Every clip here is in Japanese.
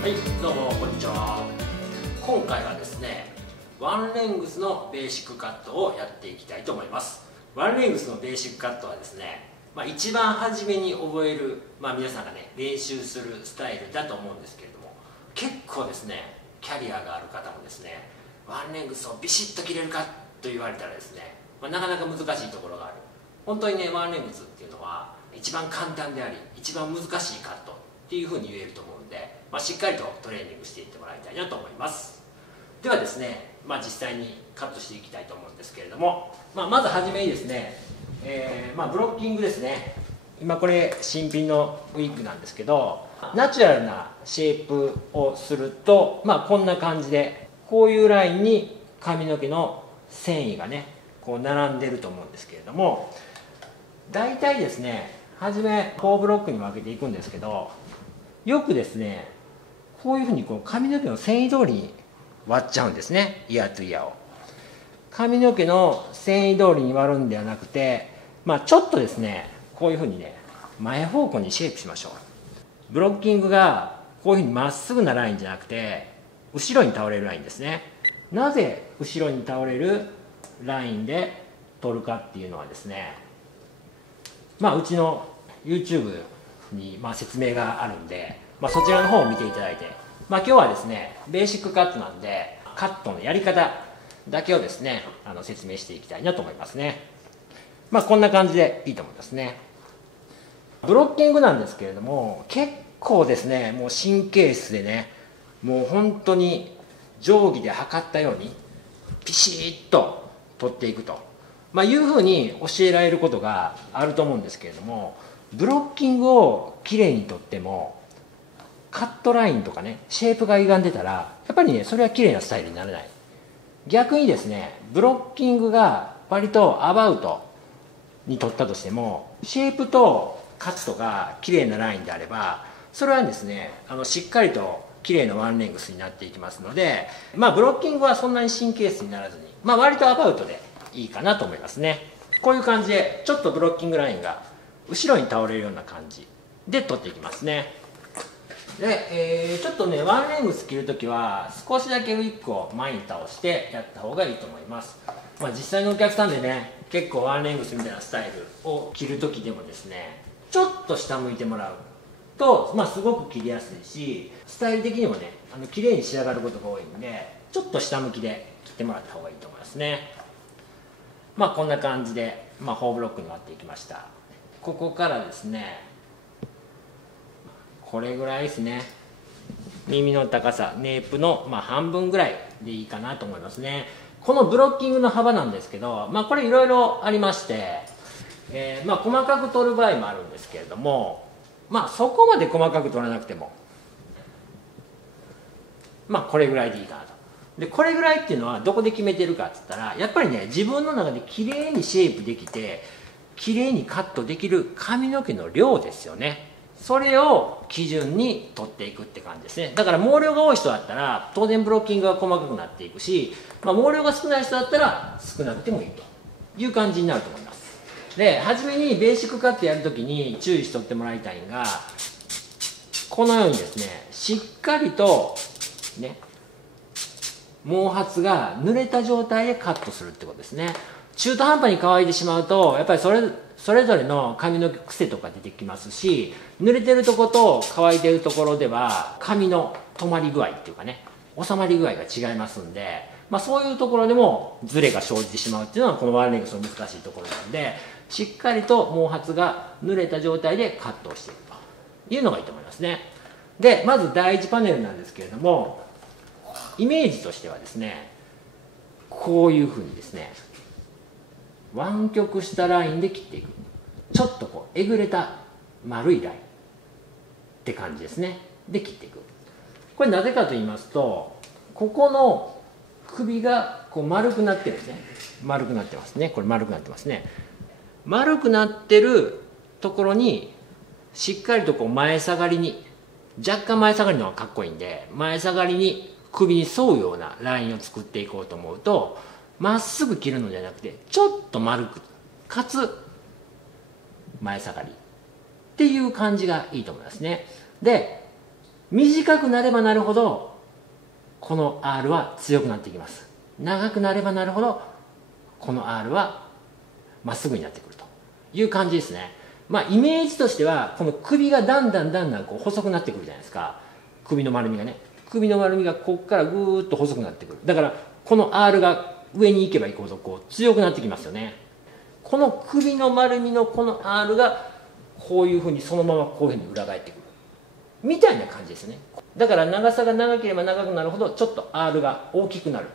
はい、どうもこんにちは。今回はですね、ワンレングスのベーシックカットをやっていきたいと思います。ワンレングスのベーシックカットはですね、一番初めに覚える、皆さんがね練習するスタイルだと思うんですけれども、結構ですねキャリアがある方もですね、ワンレングスをビシッと切れるかと言われたらですね、なかなか難しいところがある。本当にね、ワンレングスっていうのは一番簡単であり一番難しいカットっていうふうに言えると思うんで、しっかりとトレーニングしていってもらいたいなと思います。ではですね、実際にカットしていきたいと思うんですけれども、まずはじめにですね、ブロッキングですね。今これ新品のウィッグなんですけど、ナチュラルなシェイプをすると、こんな感じでこういうラインに髪の毛の繊維がねこう並んでると思うんですけれども、大体ですねはじめ4ブロックに分けていくんですけど、よくですねこういうふうに髪の毛の繊維通りに割っちゃうんですね。イヤーとイヤーを髪の毛の繊維通りに割るんではなくて、ちょっとですねこういうふうにね前方向にシェイプしましょう。ブロッキングがこういうふうにまっすぐなラインじゃなくて後ろに倒れるラインですね。なぜ後ろに倒れるラインで取るかっていうのはですね、うちの YouTube に説明があるんで、そちらの方を見ていただいて、今日はですねベーシックカットなんでカットのやり方だけをですね説明していきたいなと思いますね。こんな感じでいいと思いますね。ブロッキングなんですけれども、結構ですねもう神経質でね、もう本当に定規で測ったようにピシッと取っていくと、いうふうに教えられることがあると思うんですけれども、ブロッキングをきれいに取ってもカットラインとかねシェイプが歪んでたらやっぱりねそれはきれいなスタイルにならない。逆にですねブロッキングが割とアバウトに取ったとしてもシェイプとカットがきれいなラインであれば、それはですねしっかりときれいなワンレングスになっていきますので、ブロッキングはそんなに神経質にならずに、割とアバウトでいいかなと思いますね。こういう感じでちょっとブロッキングラインが後ろに倒れるような感じで取っていきますね。で、ちょっとねワンレングス切るときは少しだけウィッグを前に倒してやった方がいいと思います。実際のお客さんでね結構ワンレングスみたいなスタイルを切るときでもですね、ちょっと下向いてもらうと、すごく切りやすいし、スタイル的にもね綺麗に仕上がることが多いんで、ちょっと下向きで切ってもらった方がいいと思いますね。こんな感じで、4ブロックに割っていきました。ここからですねこれぐらいですね、耳の高さネープの半分ぐらいでいいかなと思いますね。このブロッキングの幅なんですけど、これいろいろありまして、細かく取る場合もあるんですけれども、そこまで細かく取らなくてもこれぐらいでいいかなと。でこれぐらいっていうのはどこで決めてるかっつったら、やっぱりね自分の中で綺麗にシェイプできて綺麗にカットできる髪の毛の量ですよね。それを基準に取っていくって感じですね。だから毛量が多い人だったら当然ブロッキングが細かくなっていくし、毛量が少ない人だったら少なくてもいいという感じになると思います。で初めにベーシックカットやるときに注意しておってもらいたいのが、このようにですねしっかりとね毛髪が濡れた状態でカットするってことですね。中途半端に乾いてしまうとやっぱりそれぞれの髪の癖とか出てきますし、濡れてるところと乾いてるところでは髪の止まり具合っていうかね収まり具合が違いますんで、そういうところでもズレが生じてしまうっていうのはこのワンレングスの難しいところなんで、しっかりと毛髪が濡れた状態でカットをしていくというのがいいと思いますね。でまず第1パネルなんですけれども、イメージとしてはですねこういうふうにですね湾曲したラインで切っていく、ちょっとえぐれた丸いラインって感じですねで切っていく。これなぜかと言いますと、ここの首が丸くなってるんですね。丸くなってますね。これ丸くなってますね。丸くなってるところにしっかりと前下がりに、若干前下がりの方がかっこいいんで前下がりに首に沿うようなラインを作っていこうと思うと、まっすぐ切るのじゃなくてちょっと丸くかつ前下がりっていう感じがいいと思いますね。で短くなればなるほどこの R は強くなっていきます。長くなればなるほどこの R はまっすぐになってくるという感じですね。イメージとしてはこの首がだんだんこう細くなってくるじゃないですか。首の丸みがね、首の丸みがここからぐーっと細くなってくる。だからこの R が上に行けば行くほどこう強くなってきますよね。この首の丸みのこの R がこういうふうにそのままこういうふうに裏返ってくるみたいな感じですね。だから長さが長ければ長くなるほどちょっと R が大きくなる、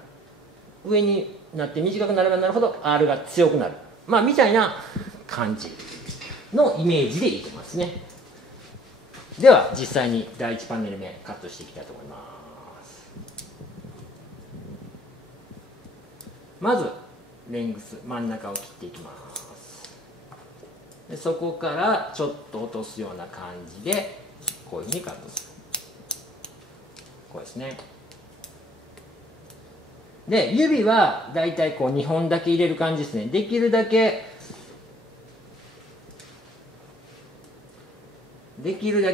上になって短くなればなるほど R が強くなる、みたいな感じのイメージでいいと思いますね。では実際に第1パネル目カットしていきたいと思います。まずレングス真ん中を切っていきます。でそこからちょっと落とすような感じでこういうふうにカットする。こうですね。で指はだいたいこう2本だけ入れる感じですね。できるだけ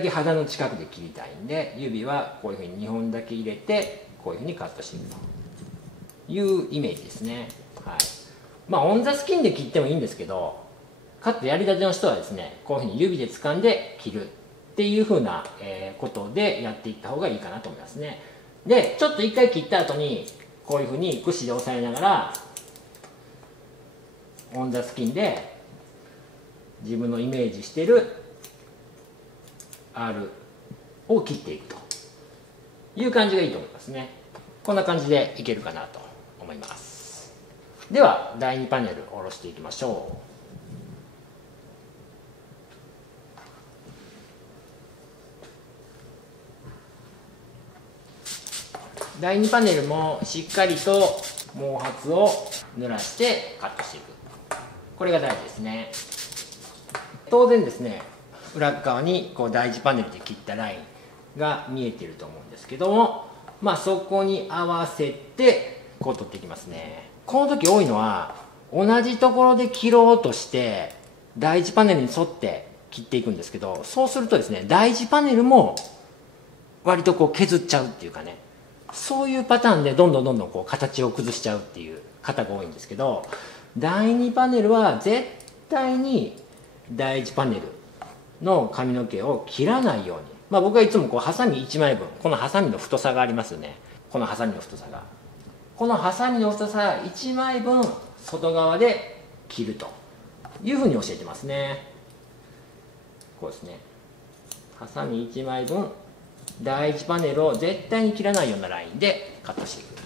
肌の近くで切りたいんで、指はこういうふうに2本だけ入れてこういうふうにカットしていくというイメージですね。はい。オンザスキンで切ってもいいんですけど、カットやりたての人はですね、こういうふうに指で掴んで切るっていうふうなことでやっていった方がいいかなと思いますね。でちょっと一回切った後にこういうふうに串で押さえながらオンザスキンで自分のイメージしてる R を切っていくという感じがいいと思いますね。こんな感じでいけるかなと思います。では第2パネル下ろしていきましょう。第2パネルもしっかりと毛髪を濡らしてカットしていく、これが大事ですね。当然ですね、裏側にこう第1パネルで切ったラインが見えていると思うんですけども、そこに合わせてこう取っていきますね。この時多いのは同じところで切ろうとして第1パネルに沿って切っていくんですけど、そうするとですね、第1パネルも割とこう削っちゃうっていうかね、そういうパターンでどんどんこう形を崩しちゃうっていう方が多いんですけど、第2パネルは絶対に第1パネルの髪の毛を切らないように、僕はいつもこうハサミ1枚分、このハサミの太さがありますよね。このハサミの太さが、このハサミの太さ1枚分外側で切るというふうに教えてますね。こうですね、ハサミ1枚分第1パネルを絶対に切らないようなラインでカットしていく。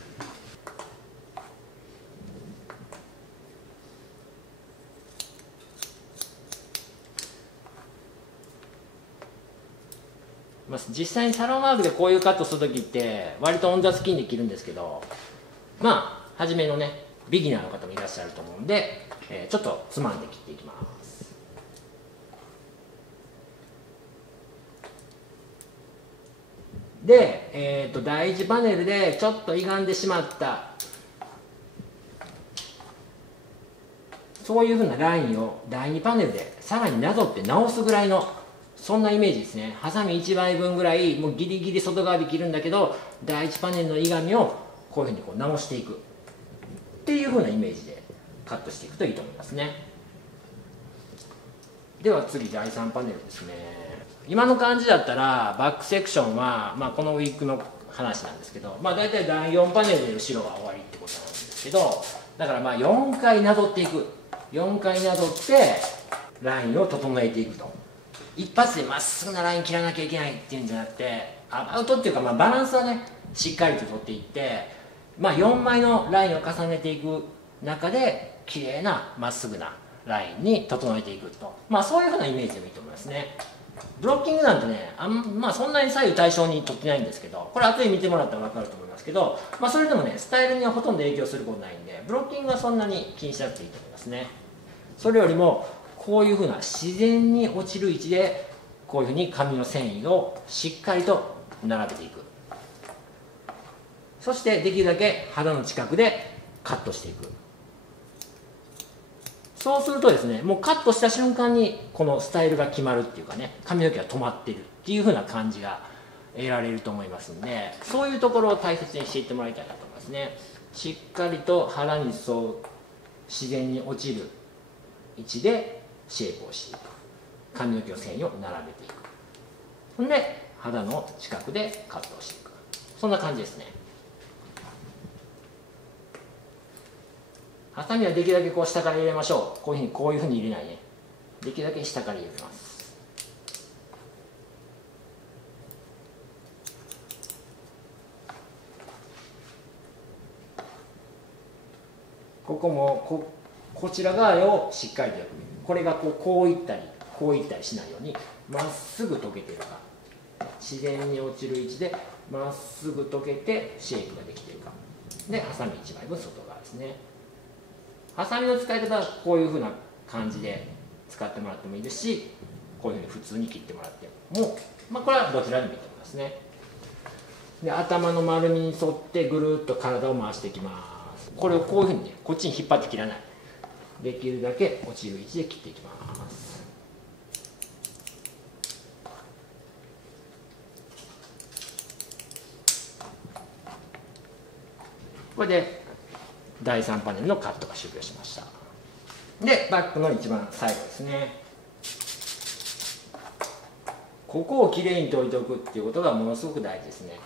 実際にサロンワークでこういうカットする時って割とオンザスキンで切るんですけど、初めのねビギナーの方もいらっしゃると思うんで、ちょっとつまんで切っていきます。で、第1パネルでちょっと歪んでしまったそういうふうなラインを第2パネルでさらになぞって直すぐらいの、そんなイメージですね。ハサミ1枚分ぐらいもうギリギリ外側で切るんだけど、第1パネルの歪みをこういうふうにこう直していくっていうふうなイメージでカットしていくといいと思いますね。では次第3パネルですね。今の感じだったらバックセクションは、このウィッグの話なんですけど、大体第4パネルで後ろは終わりってことなんですけど、だから4回なぞっていく、4回なぞってラインを整えていくと。一発でまっすぐなライン切らなきゃいけないっていうんじゃなくて、アウトっていうかバランスはねしっかりと取っていって、4枚のラインを重ねていく中で綺麗なまっすぐなラインに整えていくと、そういうふうなイメージでもいいと思いますね。ブロッキングなんてねそんなに左右対称に取ってないんですけど、これ後で見てもらったら分かると思いますけど、それでもねスタイルにはほとんど影響することないんで、ブロッキングはそんなに気にしなくていいと思いますね。それよりもこういうふうな自然に落ちる位置でこういうふうに髪の繊維をしっかりと並べていく、そしてできるだけ肌の近くでカットしていく。そうするとですね、もうカットした瞬間にこのスタイルが決まるっていうかね、髪の毛が止まってるっていう風な感じが得られると思いますんで、そういうところを大切にしていってもらいたいなと思いますね。しっかりと肌に沿う自然に落ちる位置でシェイプをしていく、髪の毛を繊維を並べていく、ほんで肌の近くでカットをしていく、そんな感じですね。ハサミはできるだけこう下から入れましょう。こういうふうに入れないね。できるだけ下から入れます。ここもこちら側をしっかりとよく見る。これがこういったりこういったりしないようにまっすぐ溶けているか、自然に落ちる位置でまっすぐ溶けてシェイプができているかで、ハサミ1枚分外側ですね。ハサミの使い方はこういうふうな感じで使ってもらってもいいですし、こういうふうに普通に切ってもらっても、これはどちらでもいいと思いますね。で、頭の丸みに沿ってぐるっと体を回していきます。これをこういうふうにね、こっちに引っ張って切らない、できるだけ落ちる位置で切っていきます。これで第3パネルのカットが終了しました。で、バックの一番最後ですね。ここをきれいに取りておくっていうことがものすごく大事ですね。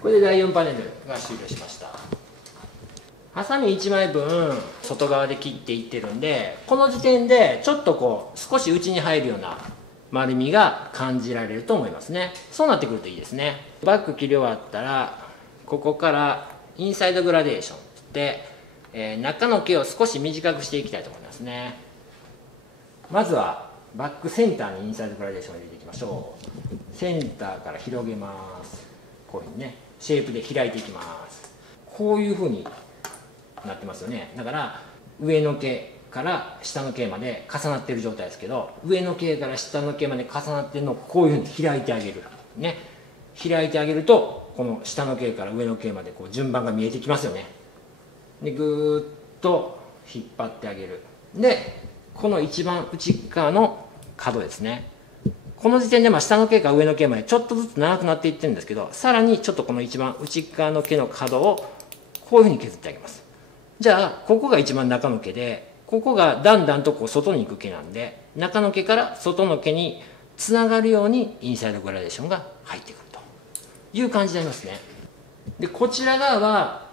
これで第4パネルが終了しました。ハサミ1枚分外側で切っていってるんで、この時点でちょっと少し内に入るような丸みが感じられると思いますね。そうなってくるといいですね。バッグ切り終わったらここからインサイドグラデーションで、中の毛を少し短くしていきたいと思いますね。まずはバッグセンターにインサイドグラデーションを入れていきましょう。センターから広げます。こういうふうにね、シェイプで開いていきます。こういうふうになってますよね。だから上の毛から下の毛まで重なっている状態ですけど、上の毛から下の毛まで重なっているのをこういうふうに開いてあげるね。開いてあげるとこの下の毛から上の毛まで順番が見えてきますよね。でぐーっと引っ張ってあげる。でこの一番内側の角ですね。この時点で下の毛から上の毛までちょっとずつ長くなっていってるんですけど、さらにちょっとこの一番内側の毛の角をこういうふうに削ってあげます。じゃあここが一番中の毛で、ここがだんだんと外に行く毛なんで、中の毛から外の毛につながるようにインサイドグラデーションが入ってくるという感じになりますね。でこちら側は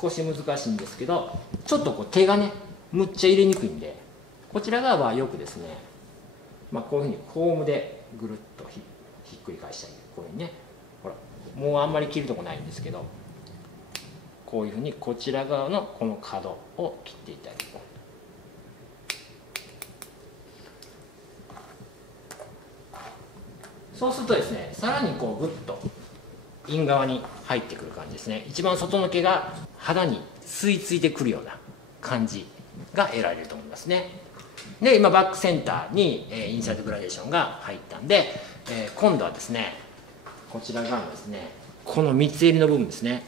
少し難しいんですけど、ちょっと手がねむっちゃ入れにくいんで、こちら側はよくですね、こういうふうにコームでぐるっとひっくり返したり、こういうふうにね、ほらもうあんまり切るとこないんですけど、こういうふうにこちら側のこの角を切っていただく。そうするとですね、さらにグッとイン側に入ってくる感じですね。一番外の毛が肌に吸い付いてくるような感じが得られると思いますね。で今バックセンターにインサイドグラデーションが入ったんで、今度はですね、こちら側のですね、この三つ襟の部分ですね、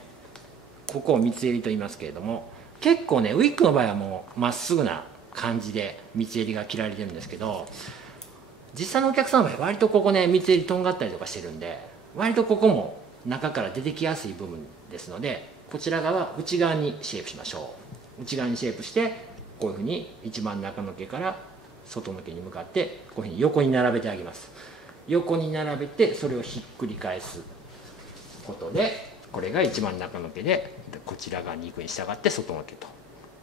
ここを三つ襟と言いますけれども、結構ねウィッグの場合はもうまっすぐな感じで三つ襟が切られてるんですけど、実際のお客さんの場合割とここね三つ襟とんがったりとかしてるんで、割とここも中から出てきやすい部分ですので、こちら側内側にシェイプしましょう。内側にシェイプして、こういうふうに一番中の毛から外の毛に向かってこういうふうに横に並べてあげます。横に並べてそれをひっくり返すことで、これが一番中の毛で、こちら側に行くに従って外の毛と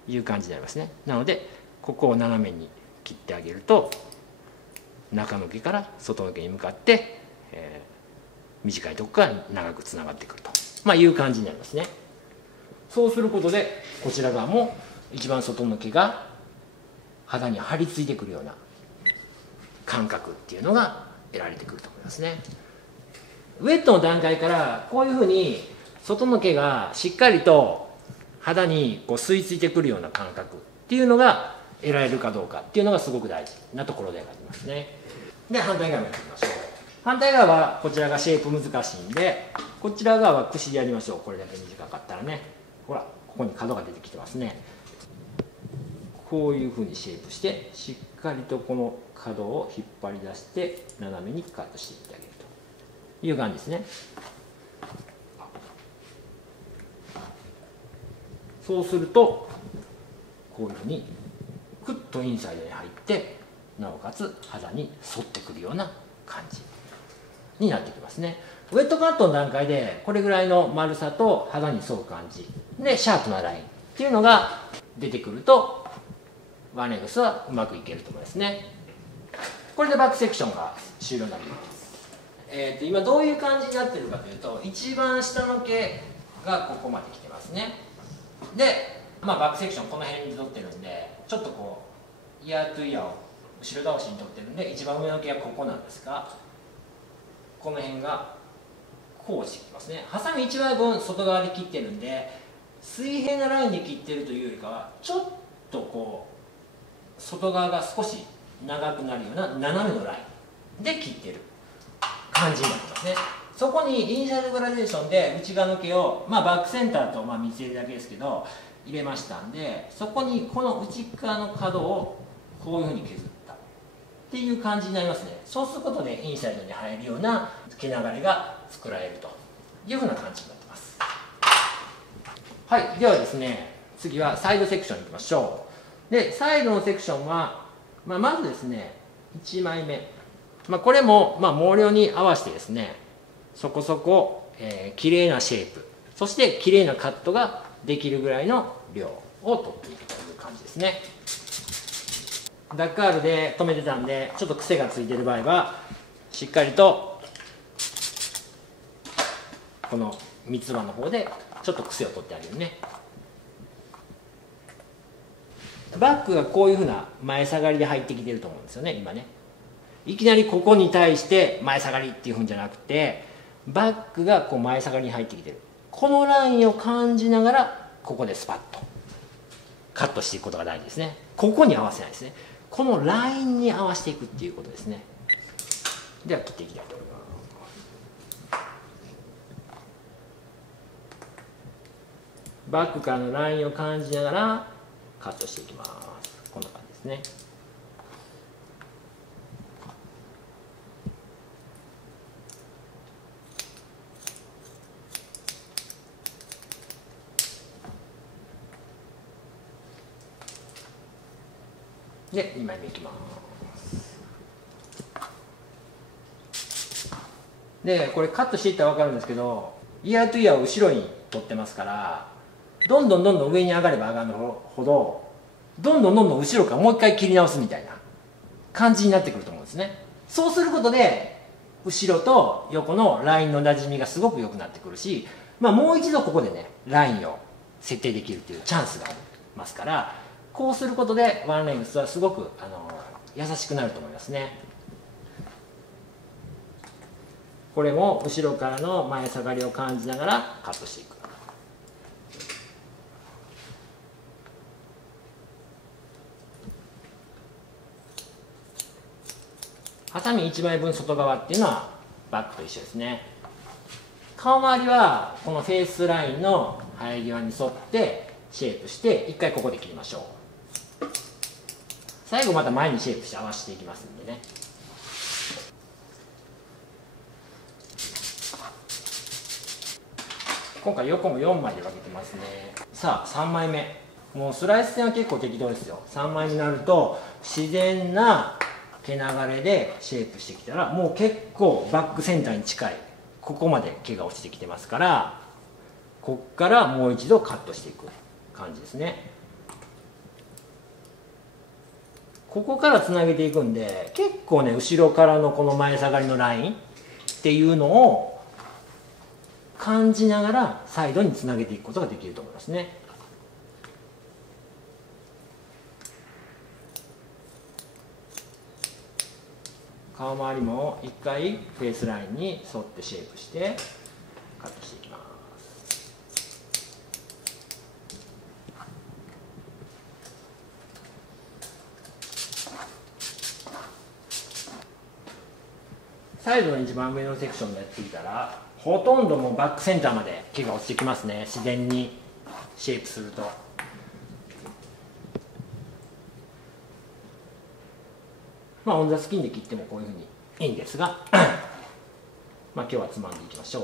いう感じになりますね。なのでここを斜めに切ってあげると、中の毛から外の毛に向かって、短いところから長くつながってくると、いう感じになりますね。そうすることでこちら側も一番外の毛が肌に張り付いてくるような感覚っていうのが得られてくると思いますね。ウェットの段階からこういうふうに外の毛がしっかりと肌にこう吸い付いてくるような感覚っていうのが得られるかどうかっていうのがすごく大事なところでありますね。で反対側もやってみましょう。反対側はこちらがシェイプ難しいんで、こちら側は櫛でやりましょう。これだけ短かったらね、ほらここに角が出てきてますね。こういうふうにシェイプしてしっかりとこの角を引っ張り出して斜めにカットしていってあげるという感じですね。そうするとこういうふうにクッとインサイドに入ってなおかつ肌に沿ってくるような感じになってきますね。ウェットカットの段階でこれぐらいの丸さと肌に沿う感じでシャープなラインっていうのが出てくるとワンレングスはうまくいけると思いますね。これでバックセクションが終了になります。今どういう感じになってるかというと、一番下の毛がここまで来てますね。で、バックセクションこの辺に取ってるんで、ちょっとこうイヤートゥイヤーを後ろ倒しに取ってるんで、一番上の毛はここなんですが、この辺がこう落ちてきますね。ハサミ1枚分外側で切ってるんで、水平なラインで切ってるというよりかはちょっとこう外側が少し長くなるような斜めのラインで切ってる感じになってますね。そこにイニシャルグラデーションで内側の毛を、バックセンターと見せるだけですけど入れましたんで、そこにこの内側の角をこういうふうに削ったっていう感じになりますね。そうすることでインサイドに入るような毛流れが作られるというふうな感じになってます。はい、ではですね、次はサイドセクションいきましょう。でサイドのセクションは、まずですね1枚目、これも毛量に合わせてですねそこそこ、綺麗なシェイプ、そして綺麗なカットができるぐらいの量を取っていくという感じですね。ダックアールで留めてたんでちょっと癖がついてる場合はしっかりとこの三つ葉の方でちょっと癖を取ってあげるね。バッグがこういうふうな前下がりで入ってきてると思うんですよね今ね。いきなりここに対して前下がりっていうんじゃなくて、バッグがこう前下がりに入ってきてる、このラインを感じながらここでスパッとカットしていくことが大事ですね。ここに合わせないですね、このラインに合わせていくっていうことですね。では切っていきたいと思います。バッグからのラインを感じながらカットしていきます。こんな感じですね。で2枚目いきます。でこれカットしていったら分かるんですけど、イヤートゥイヤーを後ろに取ってますから、どんどん上に上がれば上がるほどどんどん後ろからもう一回切り直すみたいな感じになってくると思うんですね。そうすることで後ろと横のラインのなじみがすごく良くなってくるし、もう一度ここでねラインを設定できるというチャンスがありますから、こうすることでワンレングスはすごく優しくなると思いますね。これも後ろからの前下がりを感じながらカットしていく。ハサミ1枚分外側っていうのはバッグと一緒ですね。顔周りはこのフェイスラインの生え際に沿ってシェイプして一回ここで切りましょう。最後また前にシェイプして合わせていきますんでね。今回横も4枚で分けてますね。さあ3枚目、もうスライス線は結構適当ですよ。3枚になると自然な毛流れでシェイプしてきたら、もう結構バックセンターに近いここまで毛が落ちてきてますから、こっからもう一度カットしていく感じですね。ここからつなげていくんで、結構ね後ろからのこの前下がりのラインっていうのを感じながらサイドにつなげていくことができると思いますね。顔周りも一回フェイスラインに沿ってシェイプしてカットしていきます。サイドの一番上のセクションでやっていたらほとんどもうバックセンターまで毛が落ちてきますね。自然にシェイプすると。まあオンザスキンで切ってもこういうふうにいいんですがまあ今日はつまんでいきましょう。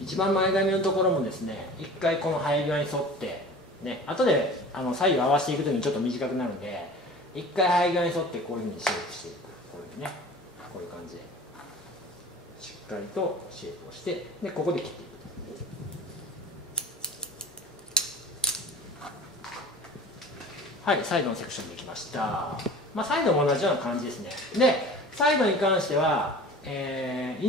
一番前髪のところもですね、一回この生え際に沿ってね、後で左右合わせていくときにちょっと短くなるんで、一回生え際に沿ってこういうふうにシェイプしていく、こういうふうにね、こういう感じでしっかりとシェイプをして、でここで切っていく。はい、サイドのセクションできました。まあサイドも同じような感じですね。でサイドに関しては、イ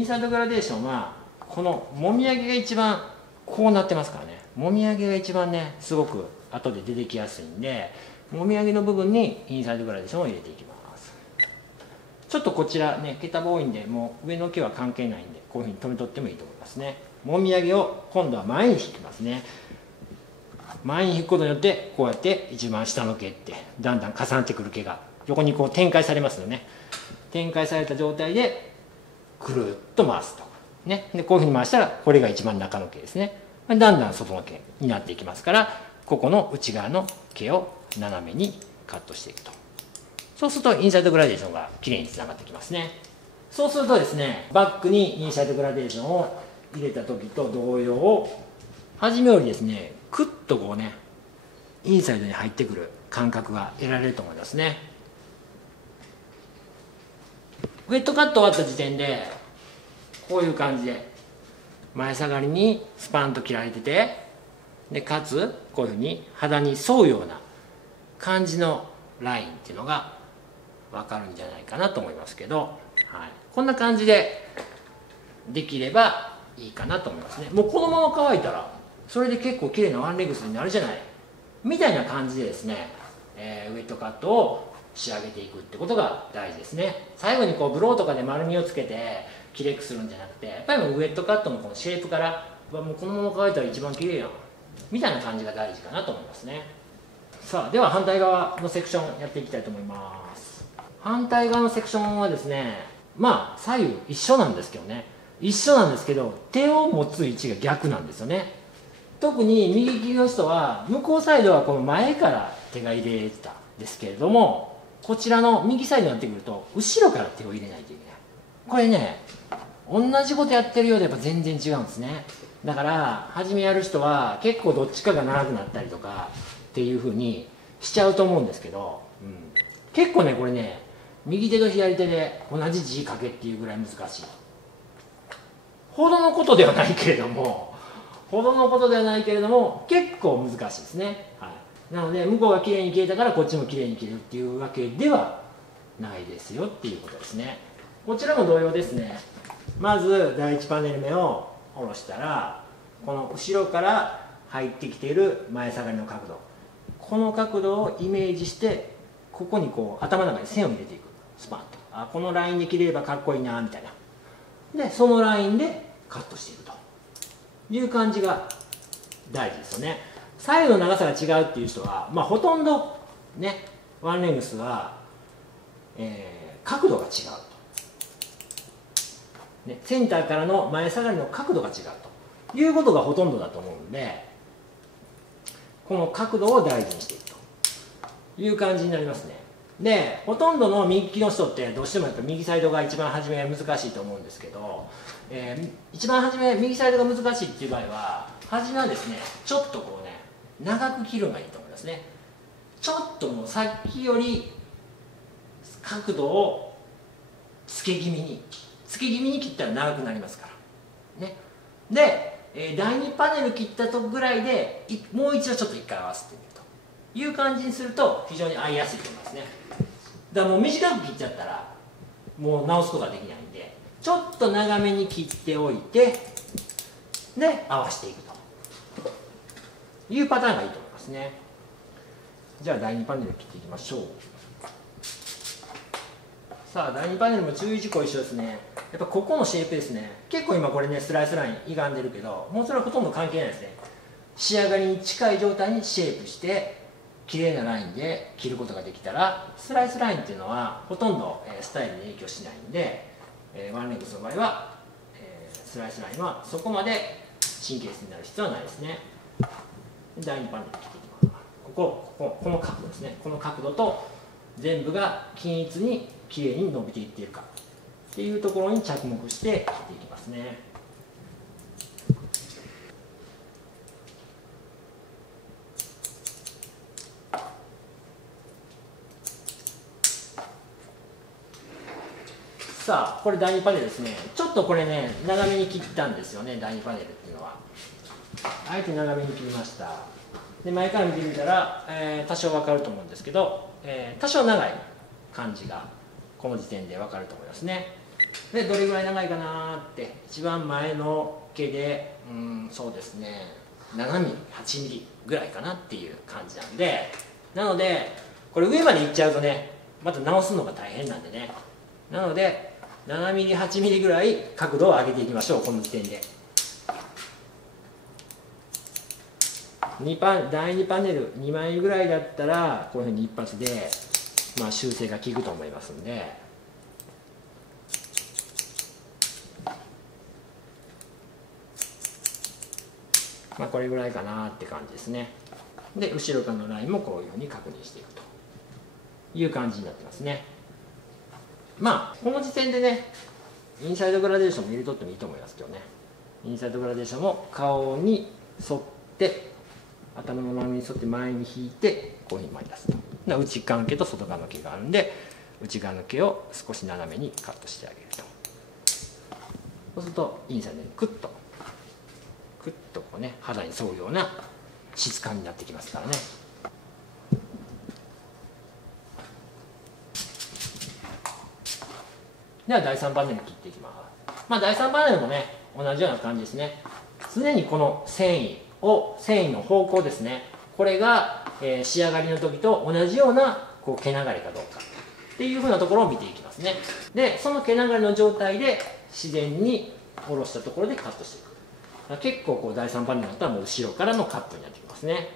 ンサイドグラデーションはこのもみあげが一番こうなってますからね。もみあげが一番ねすごく後で出てきやすいんで、もみあげの部分にインサイドグラデーションを入れていきます。ちょっとこちらね毛束多いんで、もう上の毛は関係ないんでこういうふうに留めとってもいいと思いますね。もみあげを今度は前に引きますね。前に引くことによってこうやって一番下の毛ってだんだん重なってくる毛が横にこう展開されますよね。展開された状態でくるっと回すと、ね、でこういうふうに回したらこれが一番中の毛ですね。だんだん外の毛になっていきますから、ここの内側の毛を斜めにカットしていくと。そうするとインサイドグラデーションがきれいにつながってきますね。そうするとですね、バックにインサイドグラデーションを入れた時と同様、初めよりですねクッとこうねインサイドに入ってくる感覚が得られると思いますね。ウェットカット終わった時点でこういう感じで前下がりにスパンと切られてて、でかつこういうふうに肌に沿うような感じのラインっていうのが分かるんじゃないかなと思いますけど、はい、こんな感じでできればいいかなと思いますね。もうこのまま乾いたらそれで結構綺麗なワンレグスになるじゃないみたいな感じでですね、ウェットカットを仕上げていくってことが大事ですね。最後にこうブローとかで丸みをつけてきれいくするんじゃなくて、やっぱりもうウェットカットのこのシェイプからもうこのまま乾いたら一番綺麗やんみたいな感じが大事かなと思いますね。さあでは反対側のセクションやっていきたいと思います。反対側のセクションはですね、まあ左右一緒なんですけどね、一緒なんですけど手を持つ位置が逆なんですよね。特に右利きの人は向こうサイドはこの前から手が入れてたんですけれども、こちらの右サイドになってくると後ろから手を入れないといけない。これね同じことやってるようでやっぱ全然違うんですね。だから初めやる人は結構どっちかが長くなったりとかっていう風にしちゃうと思うんですけど、結構ねこれね右手と左手で同じ字書けっていうぐらい難しいほどのことではないけれども結構難しいですね、はい、なので向こうがきれいに切れたからこっちもきれいに切れるっていうわけではないですよっていうことですね。こちらも同様ですね。まず第1パネル目を下ろしたら、この後ろから入ってきている前下がりの角度、この角度をイメージしてここにこう頭の中に線を入れていく。スパンと、あこのラインで切れればかっこいいなみたいな、でそのラインでカットしていくという感じが大事ですよね。左右の長さが違うっていう人は、まあ、ほとんどねワンレングスは、角度が違うと、ね、センターからの前下がりの角度が違うということがほとんどだと思うんで、この角度を大事にしていくという感じになりますね。でほとんどの右利きの人ってどうしてもやっぱ右サイドが一番初め難しいと思うんですけど、一番初め右サイドが難しいっていう場合は初めはですねちょっとこうね長く切るのがいいと思いますね。ちょっともうさっきより角度をつけ気味に切ったら長くなりますからね。で、第2パネル切ったとこぐらいでもう一度ちょっと1回合わせてみるという感じにすると非常に合いやすいと思いますね。だからもう短く切っちゃったらもう直すことができないんで、ちょっと長めに切っておいてで合わせていくというパターンがいいと思いますね。じゃあ第2パネル切っていきましょう。さあ第2パネルも注意事項一緒ですね。やっぱここのシェイプですね。結構今これねスライスライン歪んでるけど、もうそれはほとんど関係ないですね。仕上がりに近い状態にシェイプして綺麗なラインで切ることができたら、スライスラインっていうのはほとんどスタイルに影響しないんで、ワンレングスの場合はスライスラインはそこまで神経質になる必要はないですね。第2パネル切っていきます。この角度ですね。この角度と全部が均一にきれいに伸びていっているかっていうところに着目して切っていきますね。さあこれ第2パネルですね。ちょっとこれね長めに切ったんですよね。第2パネルっていうのはあえて長めに切りました。で前から見てみたら、多少分かると思うんですけど、多少長い感じがこの時点で分かると思いますね。でどれぐらい長いかなって一番前の毛でそうですね7ミリ8ミリぐらいかなっていう感じなんで、なのでこれ上までいっちゃうとねまた直すのが大変なんでね、なので7ミリ8ミリぐらい角度を上げていきましょう。この時点で第2パネル2枚ぐらいだったらこういうふうに一発で、修正が効くと思いますんで、これぐらいかなって感じですね。で後ろからのラインもこういうふうに確認していくという感じになってますね。この時点でねインサイドグラデーションも入れとってもいいと思いますけどね。インサイドグラデーションも顔に沿って頭の周りに沿って前に引いてこういうふうに前に出すと。内側の毛と外側の毛があるんで内側の毛を少し斜めにカットしてあげると。そうするとインサイドにクッとこうね肌に沿うような質感になってきますからね。では第3パネル切っていきます。第3パネルもね同じような感じですね。常にこの繊維の方向ですね、これが、仕上がりの時と同じようなこう毛流れかどうかっていうふうなところを見ていきますね。でその毛流れの状態で自然に下ろしたところでカットしていく。結構こう第3パネルだったらもう後ろからのカットになってきますね。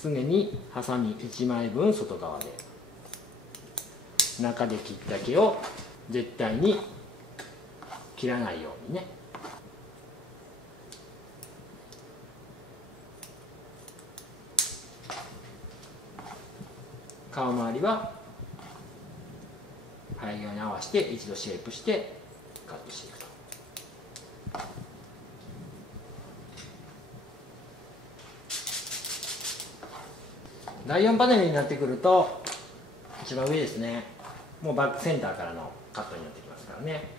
常にハサミ1枚分外側で中で切った毛を絶対に切らないようにね。顔周りは生え際に合わせて一度シェイプしてカットしていくと。第4パネルになってくると一番上ですね、もうバックセンターからのカットになってきますからね。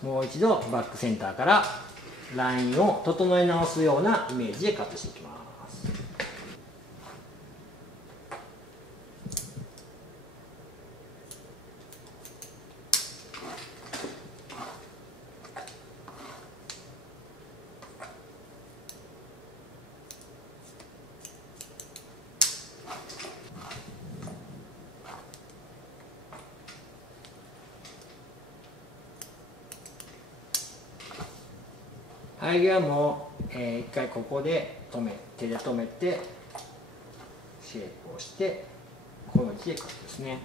もう一度バックセンターからラインを整え直すようなイメージでカットしていきます。生え際も、一回ここで手で止めてシェイプをしてこの位置でカットですね。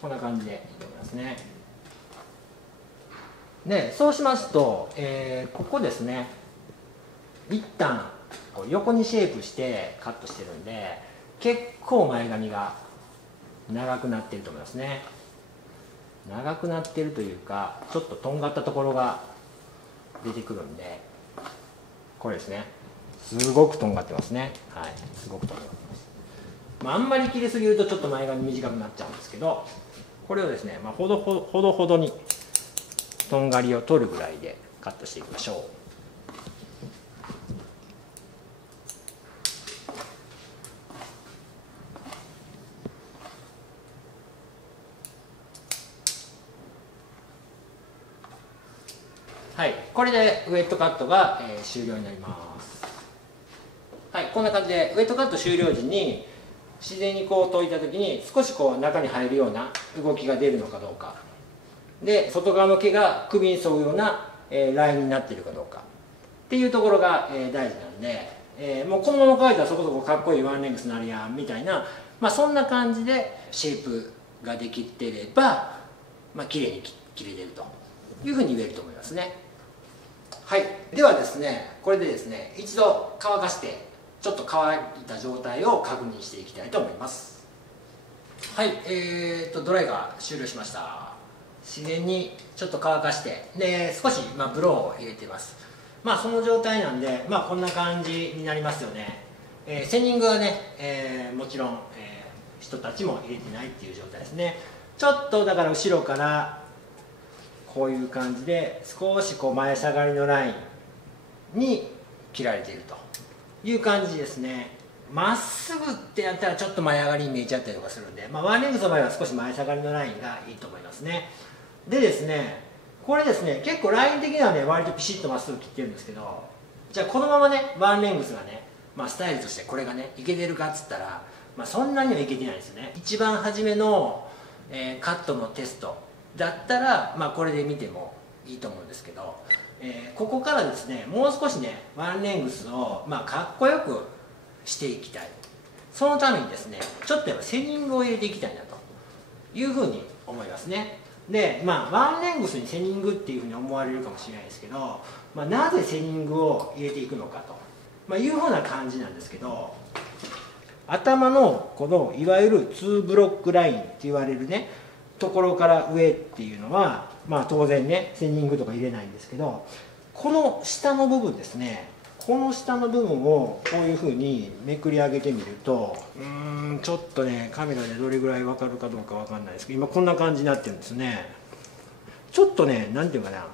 こんな感じでいいと思いますね。でそうしますと、ここですね、一旦こう横にシェイプしてカットしてるんで、結構前髪が長くなっていると思いますね。長くなっているというか、ちょっととんがったところが出てくるんで、これですね、すごくとんがってますね。はい、すごくとんがってます。あんまり切りすぎるとちょっと前髪短くなっちゃうんですけど、これをですね、ほどほどにとんがりを取るぐらいでカットしていきましょう。はい、これでウエットカットが、終了になります。はい、こんな感じでウエットカット終了時に自然にこう解いた時に少しこう中に入るような動きが出るのかどうかで、外側の毛が首に沿うような、ラインになっているかどうかっていうところが、大事なんで、もうこのまま描いたらそこそこかっこいいワンレングスになるやんみたいな、そんな感じでシェイプができてれば、綺麗に切れてるというふうに言えると思いますね。はい、ではですね、これでですね、一度乾かしてちょっと乾いた状態を確認していきたいと思います。はい、ドライが終了しました。自然にちょっと乾かして、で少し、ブローを入れています。その状態なんで、こんな感じになりますよね。セニングはね、もちろん、人たちも入れてないっていう状態ですね。ちょっとだから後ろからこういう感じで少しこう前下がりのラインに切られているという感じですね。まっすぐってやったらちょっと前上がりに見えちゃったりとかするんで、ワンレングスの場合は少し前下がりのラインがいいと思いますね。でですね、これですね、結構ライン的にはね割とピシッとまっすぐ切ってるんですけど、じゃあこのままねワンレングスがね、スタイルとしてこれがねいけてるかっつったら、そんなにはいけてないですよね。一番初めの、カットのテストだったら、これで見てもいいと思うんですけど、ここからですねもう少しねワンレングスを、かっこよくしていきたい。そのためにですねちょっとやっぱセニングを入れていきたいなというふうに思いますね。でワンレングスにセニングっていうふうに思われるかもしれないですけど、なぜセニングを入れていくのかと、いうふうな感じなんですけど、頭のこのいわゆる2ブロックラインって言われるねところから上っていうのは、当然ねセニングとか入れないんですけど、この下の部分ですね、この下の部分をこういうふうにめくり上げてみると、ちょっとねカメラでどれぐらい分かるかどうか分かんないですけど、今こんな感じになってるんですね。ちょっとね何ていうかな、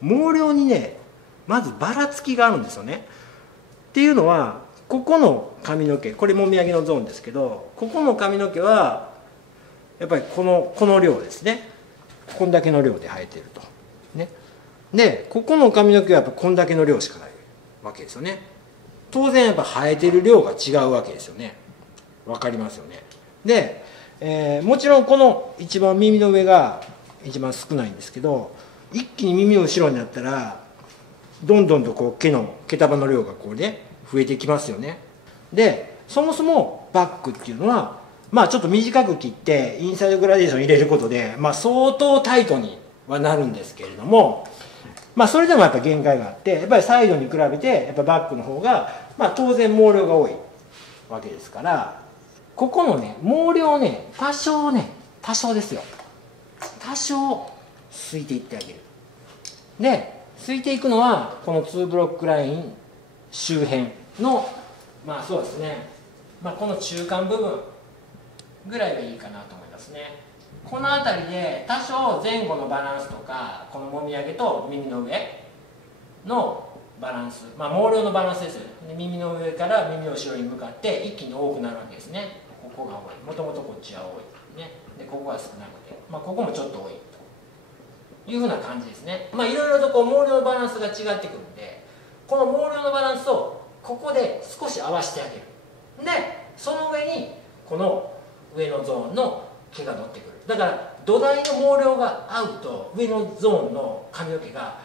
毛量にねまずばらつきがあるんですよね。っていうのはここの髪の毛、これもみあげのゾーンですけど、ここの髪の毛はやっぱりこの量ですね、こんだけの量で生えてると、ね、でここの髪の毛はやっぱこんだけの量しかないわけですよね。当然やっぱ生えてる量が違うわけですよね。わかりますよね。で、もちろんこの一番耳の上が一番少ないんですけど、一気に耳の後ろになったらどんどんとこう毛束の量がこうね増えてきますよね。でそもそもバックっていうのはちょっと短く切ってインサイドグラデーション入れることで、相当タイトにはなるんですけれども、それでもやっぱ限界があって、やっぱりサイドに比べてやっぱバックの方が、当然毛量が多いわけですから、ここのね毛量ね多少ですよ、多少すいていってあげる。ですいていくのはこの2ブロックライン周辺のそうですね、この中間部分ぐらいがいいかなと思いますね。この辺りで多少前後のバランスとか、このもみあげと耳の上のバランス、毛量のバランスです。耳の上から耳の後ろに向かって一気に多くなるわけですね。ここが多い、もともとこっちは多い、ね、でここは少なくて、ここもちょっと多いというふうな感じですね。いろいろとこう毛量のバランスが違ってくるんで、この毛量のバランスをここで少し合わせてあげる。でその上にこの上のゾーンの毛が乗ってくる。だから土台の毛量が合うと上のゾーンの髪の毛が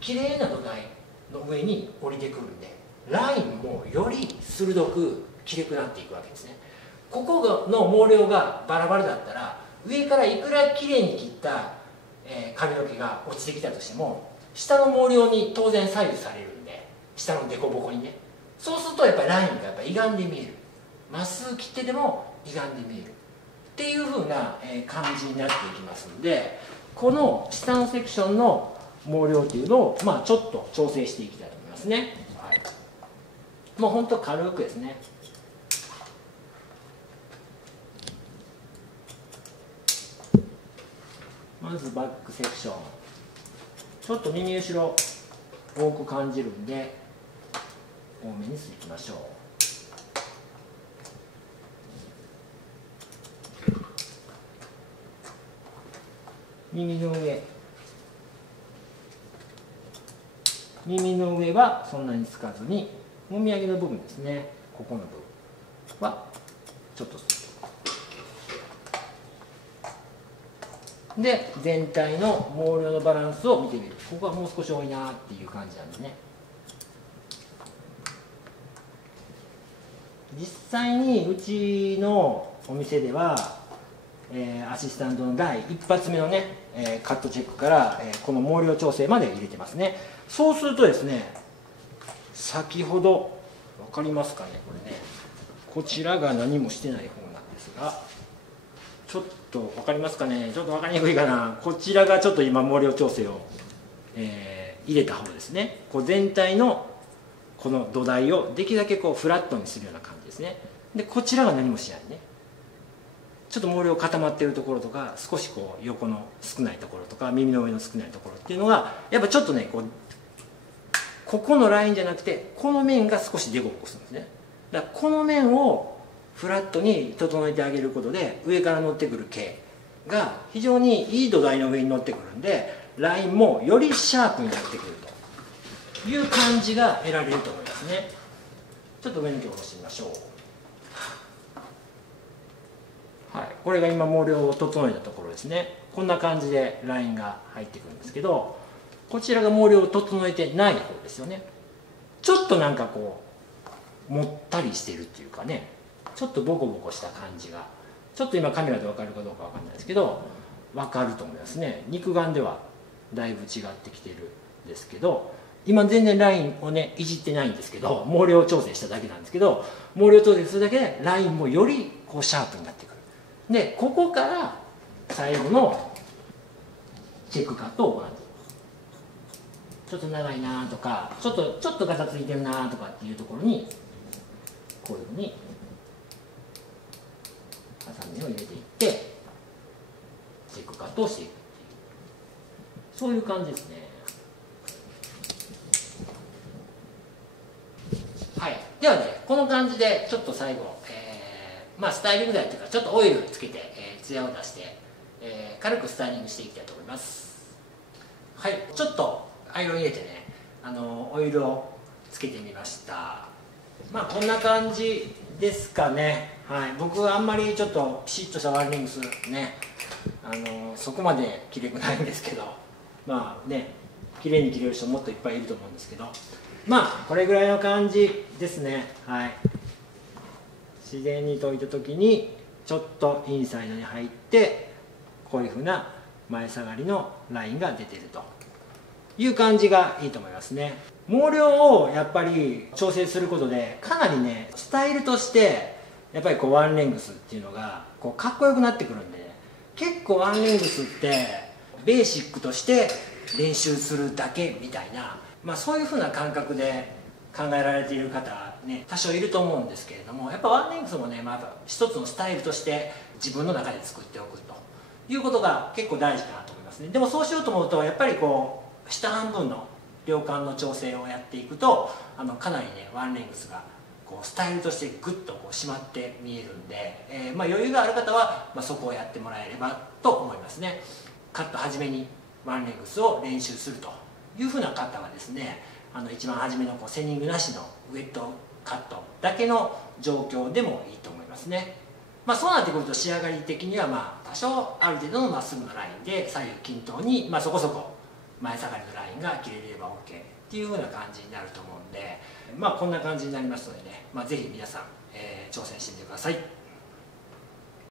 きれいな土台の上に降りてくるんで、ラインもより鋭くきれくなっていくわけですね。ここの毛量がバラバラだったら上からいくらきれいに切った、髪の毛が落ちてきたとしても下の毛量に当然左右されるんで、下の凸凹にね。そうするとやっぱりラインがやっぱ歪んで見える、まっすぐ切ってでも歪んで見えるっていう風な感じになっていきますので、この下のセクションの毛量っていうのを、ちょっと調整していきたいと思いますね。はい、もうほんと軽くですね。まずバックセクション、ちょっと耳後ろ多く感じるんで多めにしていきましょう。耳の上はそんなにつかずに、もみあげの部分ですね、ここの部分はちょっとで、全体の毛量のバランスを見てみる。ここはもう少し多いなっていう感じなんですね。実際にうちのお店では、アシスタントの第一発目のね、カットチェックから、この毛量調整まで入れてますね。そうするとですね、先ほど分かりますかね、これね、こちらが何もしてない方なんですが、ちょっと分かりますかね、ちょっと分かりにくいかな、こちらがちょっと今毛量調整を、入れた方ですね。こう全体のこの土台をできるだけこうフラットにするような感じですね。でこちらが何もしないね、ちょっと毛量固まっているところとか、少しこう横の少ないところとか、耳の上の少ないところっていうのがやっぱちょっとね、ここのラインじゃなくてこの面が少しデコボコするんですね。だからこの面をフラットに整えてあげることで、上から乗ってくる毛が非常にいい土台の上に乗ってくるんで、ラインもよりシャープになってくるという感じが得られると思いますね。ちょっと上に下ろしてみましょう。はい、これが今毛量を整えたところですね。こんな感じでラインが入ってくるんですけど、こちらが毛量を整えてない方ですよね。ちょっとなんかこうもったりしてるっていうかね、ちょっとボコボコした感じが、ちょっと今カメラで分かるかどうか分かんないですけど分かると思いますね。肉眼ではだいぶ違ってきてるんですけど、今全然ラインをねいじってないんですけど、毛量調整しただけなんですけど、毛量調整するだけでラインもよりこうシャープになってくる。でここから最後のチェックカットを行っています。ちょっと長いなとか、ちょっとガタついてるなとかっていうところにこういうふうにハサミを入れていってチェックカットをしていくっていう、そういう感じですね。はい、ではね、この感じでちょっと最後、スタイリング剤というかちょっとオイルつけて、ツヤを出して、軽くスタイリングしていきたいと思います。はい、ちょっとアイロン入れてね、オイルをつけてみました。こんな感じですかね。はい、僕はあんまりちょっとピシッとしたワンレングスね、そこまできれくないんですけど、綺麗に切れる人もっといっぱいいると思うんですけど、これぐらいの感じですね。はい、自然に解いた時にちょっとインサイドに入って、こういうふうな前下がりのラインが出てるという感じがいいと思いますね。毛量をやっぱり調整することで、かなりねスタイルとしてやっぱりこうワンレングスっていうのがこうかっこよくなってくるんで、結構ワンレングスってベーシックとして練習するだけみたいな、そういうふうな感覚で考えられている方ね、多少いると思うんですけれども、やっぱワンレングスもね、やっぱ一つのスタイルとして自分の中で作っておくということが結構大事かなと思いますね。でもそうしようと思うと、やっぱりこう下半分の量感の調整をやっていくと、かなりねワンレングスがこうスタイルとしてグッとこう締まって見えるんで、余裕がある方は、そこをやってもらえればと思いますね。カット初めにワンレングスを練習するというふうな方はですね、一番初めのこうセニングなしのウェットカットだけの状況でもいいと思いますね。そうなってくると仕上がり的には多少ある程度のまっすぐなラインで左右均等に、そこそこ前下がりのラインが切れれば OK っていう風な感じになると思うんで、こんな感じになりますのでね、ぜひ皆さん、挑戦してみてください。